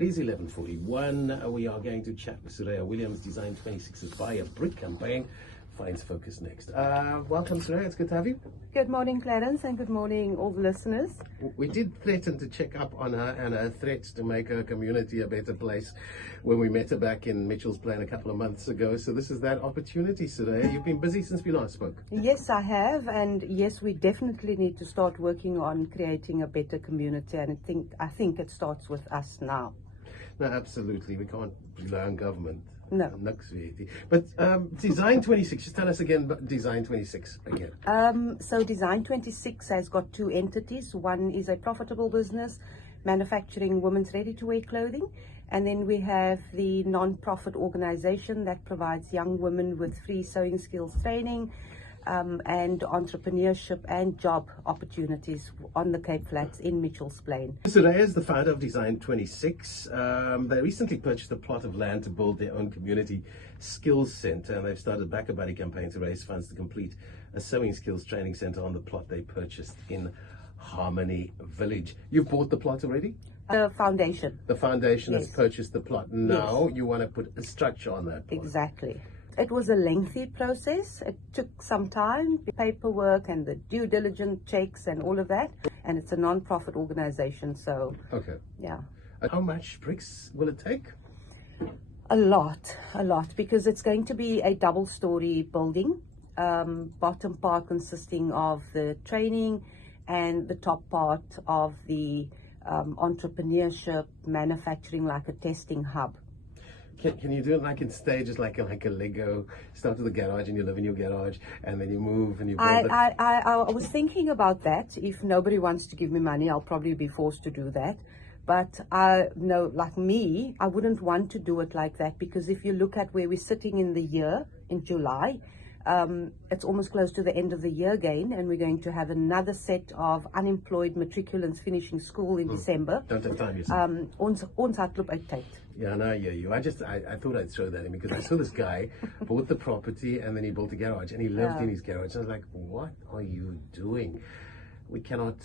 It is 11:41. We are going to chat with Suraya Williams, Design26's Buy a Brick campaign. Finds focus next. Welcome, Suraya. It's good to have you. Good morning, Clarence, and good morning, all the listeners. We did threaten to check up on her and her threats to make her community a better place when we met her back in Mitchell's Plain a couple of months ago. So this is that opportunity, Suraya. You've been busy since we last spoke. Yes, I have, and yes, we definitely need to start working on creating a better community, and I think it starts with us now. No, absolutely. We can't rely on government. No. But Design26, just tell us again about Design26 again. So Design26 has got two entities. One is a profitable business manufacturing women's ready-to-wear clothing, and then we have the non-profit organization that provides young women with free sewing skills training and entrepreneurship and job opportunities on the Cape Flats in Mitchell's Plain. Suraya is the founder of Design26. They recently purchased a plot of land to build their own community skills center, and they've started a BackaBuddy campaign to raise funds to complete a sewing skills training center on the plot they purchased in Harmony Village. You've bought the plot already? The foundation. The foundation Yes. has purchased the plot. Now Yes. you want to put a structure on that plot. Exactly. It was a lengthy process. It took some time, the paperwork and the due diligence checks and all of that. And it's a non-profit organization, so Okay. yeah. How much bricks will it take? A lot, because it's going to be a double-story building. Bottom part consisting of the training and the top part of the entrepreneurship, manufacturing, like a testing hub. Can you do it like in stages, like a Lego? Start with the garage and you live in your garage, and then you move and you build it. I was thinking about that. If nobody wants to give me money, I'll probably be forced to do that. But no, like me, I wouldn't want to do it like that, because if you look at where we're sitting in the year, in July, it's almost close to the end of the year again, and we're going to have another set of unemployed matriculants finishing school in December. Don't have time, you say. Ons hardloop uit. Yeah, no, yeah, you. I thought I'd throw that in because I saw this guy bought the property and then he built a garage and he lived in his garage. I was like, what are you doing? We cannot.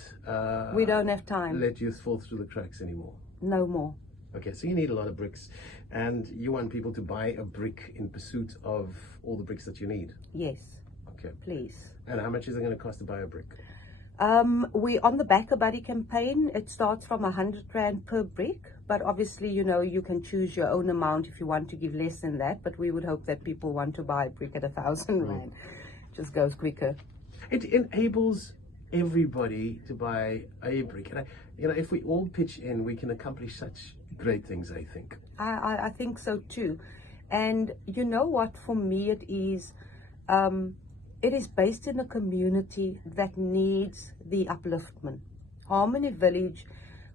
We don't have time. Let youth fall through the cracks anymore. No more. Okay, so you need a lot of bricks, and you want people to buy a brick in pursuit of all the bricks that you need. Yes. Okay. Please. And how much is it going to cost to buy a brick? We on the BackaBuddy campaign, it starts from 100 Rand per brick, but obviously, you know, you can choose your own amount if you want to give less than that, but we would hope that people want to buy a brick at 1,000 Rand. Just goes quicker. It enables everybody to buy a brick, and if we all pitch in, we can accomplish such great things, I think. I think so too. And you know what, for me it is based in a community that needs the upliftment. Harmony Village,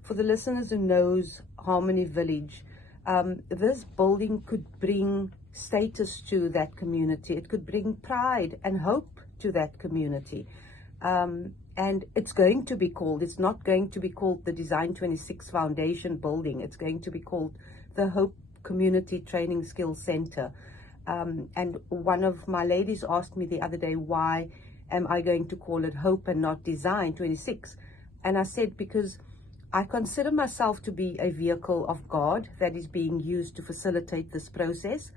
for the listeners who knows Harmony Village, this building could bring status to that community. It could bring pride and hope to that community. And it's going to be called, it's not going to be called the Design26 Foundation building. It's going to be called the Hope Community Training Skills Center. And one of my ladies asked me the other day, why am I going to call it Hope and not Design26? And I said, because I consider myself to be a vehicle of God that is being used to facilitate this process.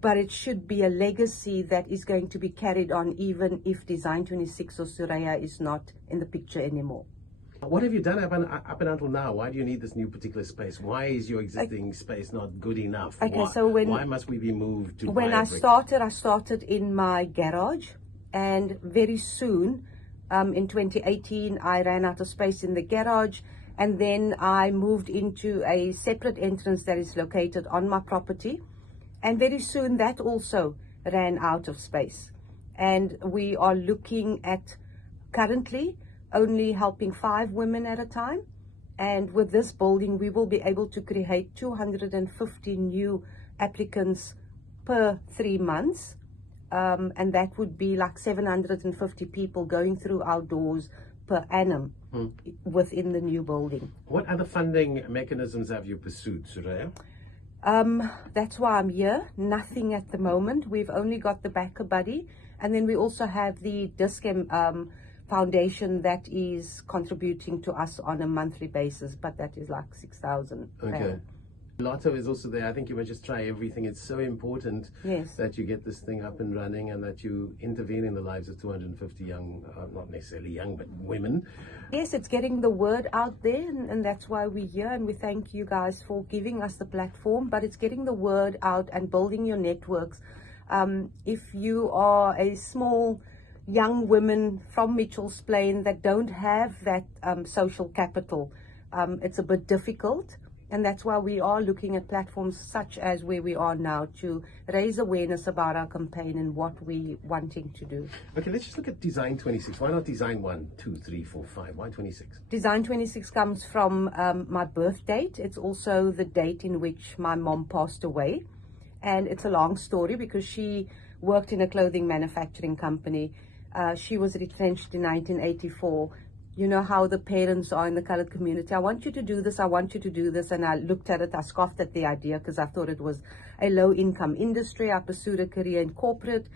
But it should be a legacy that is going to be carried on even if Design26 or Suraya is not in the picture anymore. What have you done up and until now? Why do you need this new particular space? Why is your existing space not good enough? Okay, why must we be moved to when I started in my garage, and very soon, in 2018, I ran out of space in the garage, and then I moved into a separate entrance that is located on my property. And very soon that also ran out of space. And we are looking at currently only helping 5 women at a time. And with this building, we will be able to create 250 new applicants per 3 months. And that would be like 750 people going through our doors per annum within the new building. What other funding mechanisms have you pursued, Suraya? That's why I'm here. Nothing at the moment. We've only got the BackaBuddy, and then we also have the Discam foundation that is contributing to us on a monthly basis, but that is like 6,000. Okay. Lotto is also there. I think you must just try everything. It's so important that you get this thing up and running and that you intervene in the lives of 250 young, not necessarily young, but women. Yes, it's getting the word out there, and that's why we're here, and we thank you guys for giving us the platform, but it's getting the word out and building your networks. If you are a small young woman from Mitchell's Plain that don't have that social capital, it's a bit difficult. And that's why we are looking at platforms such as where we are now to raise awareness about our campaign and what we're wanting to do. Okay, let's just look at Design26. Why not Design 1, 2, 3, 4, 5? Why 26? Design26 comes from my birth date. It's also the date in which my mom passed away. And it's a long story because she worked in a clothing manufacturing company. She was retrenched in 1984. You know how the parents are in the colored community. I want you to do this. I want you to do this. And I looked at it. I scoffed at the idea because I thought it was a low-income industry. I pursued a career in corporate.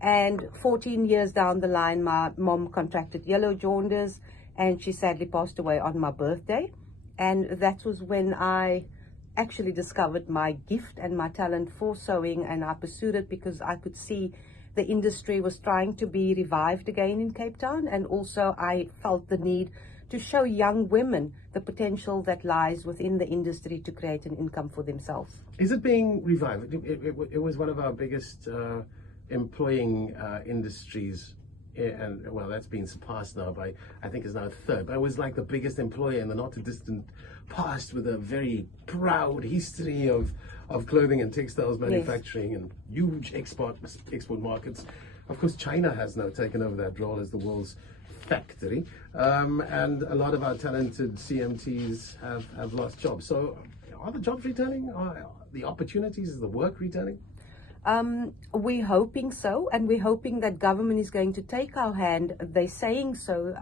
And 14 years down the line, my mom contracted yellow jaundice, and she sadly passed away on my birthday. And that was when I actually discovered my gift and my talent for sewing, and I pursued it because I could see the industry was trying to be revived again in Cape Town, and also I felt the need to show young women the potential that lies within the industry to create an income for themselves. Is it being revived? It was one of our biggest employing industries, and well, that's been surpassed now by, I think, is now third, but it was like the biggest employer in the not too distant past, with a very proud history of clothing and textiles manufacturing and huge export markets. Of course, China has now taken over that role as the world's factory, and a lot of our talented CMTs have lost jobs. So are the jobs returning? Are the opportunities, is the work returning? We're hoping so, and we're hoping that government is going to take our hand. They're saying so,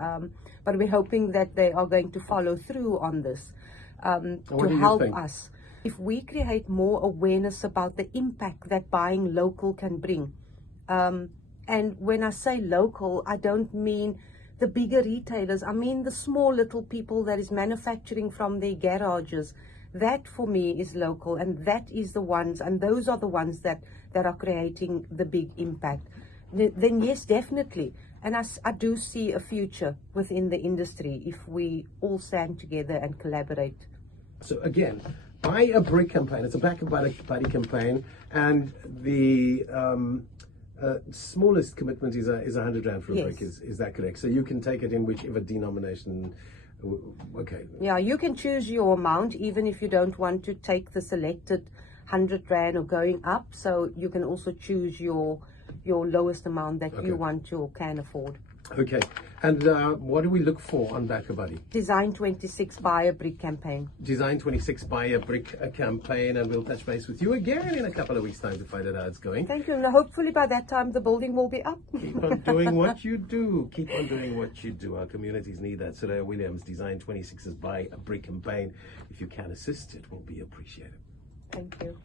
but we're hoping that they are going to follow through on this to help us. If we create more awareness about the impact that buying local can bring, and when I say local, I don't mean the bigger retailers. I mean the small little people that is manufacturing from their garages. That for me is local, and that is the ones, and those are the ones that are creating the big impact. Then yes, definitely. And I do see a future within the industry if we all stand together and collaborate. So again, buy a brick campaign. It's a BackaBuddy campaign, and the smallest commitment is 100 Rand for a brick. Is that correct? So you can take it in whichever denomination. Okay. Yeah, you can choose your amount, even if you don't want to take the selected 100 Rand or going up. So you can also choose your lowest amount that you want or can afford. Okay. And what do we look for on BackaBuddy? Design26 Buy a Brick campaign. Design26 Buy a Brick campaign, and we'll touch base with you again in a couple of weeks' time to find out how it's going. Thank you. And hopefully by that time the building will be up. Keep on doing what you do. Keep on doing what you do. Our communities need that. Suraya Williams, Design26's Buy a Brick campaign. If you can assist, it will be appreciated. Thank you.